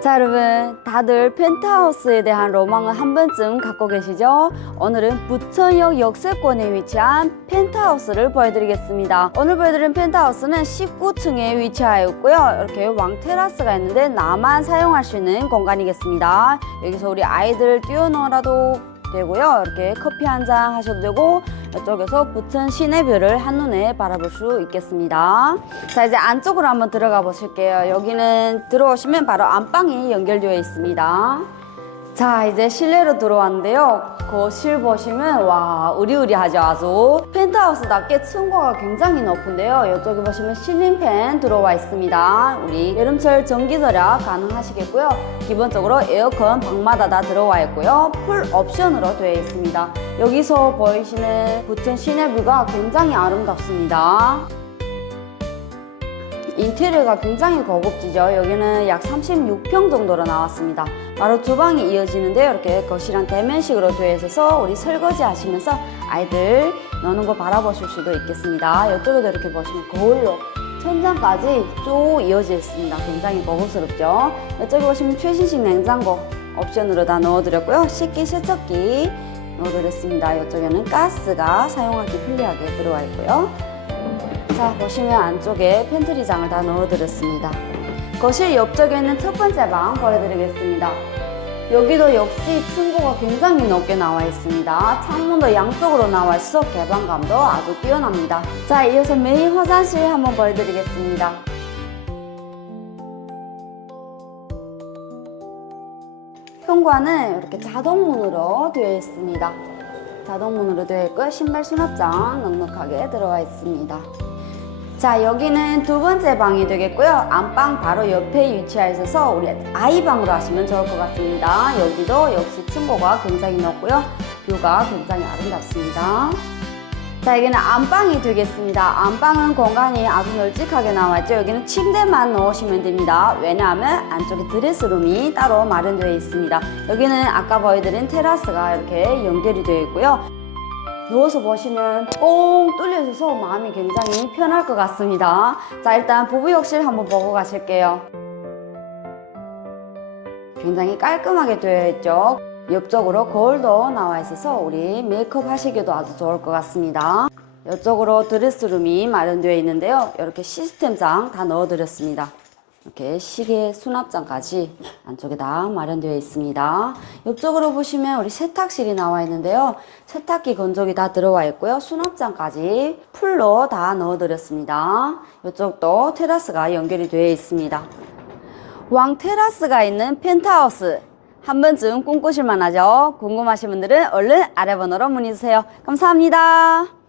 자 여러분 다들 펜트하우스에 대한 로망을 한 번쯤 갖고 계시죠? 오늘은 부천역 역세권에 위치한 펜트하우스를 보여드리겠습니다. 오늘 보여드린 펜트하우스는 19층에 위치하여 있고요. 이렇게 왕 테라스가 있는데 나만 사용할 수 있는 공간이겠습니다. 여기서 우리 아이들 뛰어놀아도 되고요. 이렇게 커피 한 잔 하셔도 되고 이쪽에서 부천 시내 뷰를 한눈에 바라볼 수 있겠습니다. 자 이제 안쪽으로 한번 들어가 보실게요. 여기는 들어오시면 바로 안방이 연결되어 있습니다. 자 이제 실내로 들어왔는데요. 거실 보시면 와 으리으리하죠 아주 펜트하우스답게 층고가 굉장히 높은데요. 이쪽에 보시면 실링팬 들어와 있습니다. 우리 여름철 전기 절약 가능하시겠고요. 기본적으로 에어컨 방마다 다 들어와 있고요. 풀 옵션으로 되어 있습니다. 여기서 보이시는 부천 시내뷰가 굉장히 아름답습니다. 인테리어가 굉장히 고급지죠. 여기는 약 36평 정도로 나왔습니다. 바로 주방이 이어지는데요. 이렇게 거실한 대면식으로 되어 있어서 우리 설거지 하시면서 아이들 노는 거 바라보실 수도 있겠습니다. 이쪽에도 이렇게 보시면 거울로 천장까지 쭉 이어져 있습니다. 굉장히 고급스럽죠. 이쪽에 보시면 최신식 냉장고 옵션으로 다 넣어드렸고요. 식기 세척기 넣어드렸습니다. 이쪽에는 가스가 사용하기 편리하게 들어와 있고요. 자 보시면 안쪽에 팬트리장을 다 넣어드렸습니다. 거실 옆쪽에는 첫 번째 방 보여드리겠습니다. 여기도 역시 층고가 굉장히 높게 나와 있습니다. 창문도 양쪽으로 나와 있어 개방감도 아주 뛰어납니다. 자 이어서 메인 화장실 한번 보여드리겠습니다. 현관은 이렇게 자동문으로 되어 있습니다. 자동문으로 되어 있고요. 신발 수납장 넉넉하게 들어와 있습니다. 자 여기는 두 번째 방이 되겠고요. 안방 바로 옆에 위치해 있어서 우리 아이방으로 하시면 좋을 것 같습니다. 여기도 역시 층고가 굉장히 높고요. 뷰가 굉장히 아름답습니다. 자 여기는 안방이 되겠습니다. 안방은 공간이 아주 널찍하게 나왔죠. 여기는 침대만 넣으시면 됩니다. 왜냐하면 안쪽에 드레스룸이 따로 마련되어 있습니다. 여기는 아까 보여드린 테라스가 이렇게 연결이 되어 있고요 누워서 보시면 뻥 뚫려 있어서 마음이 굉장히 편할 것 같습니다. 자, 일단 부부욕실 한번 보고 가실게요. 굉장히 깔끔하게 되어 있죠. 옆쪽으로 거울도 나와 있어서 우리 메이크업 하시기도 아주 좋을 것 같습니다. 이쪽으로 드레스룸이 마련되어 있는데요. 이렇게 시스템장 다 넣어드렸습니다. 이렇게 시계 수납장까지 안쪽에 다 마련되어 있습니다. 옆쪽으로 보시면 우리 세탁실이 나와 있는데요. 세탁기 건조기 다 들어와 있고요. 수납장까지 풀로 다 넣어드렸습니다. 이쪽도 테라스가 연결이 되어 있습니다. 왕 테라스가 있는 펜트하우스 한 번쯤 꿈꾸실 만 하죠? 궁금하신 분들은 얼른 아래 번호로 문의 주세요. 감사합니다.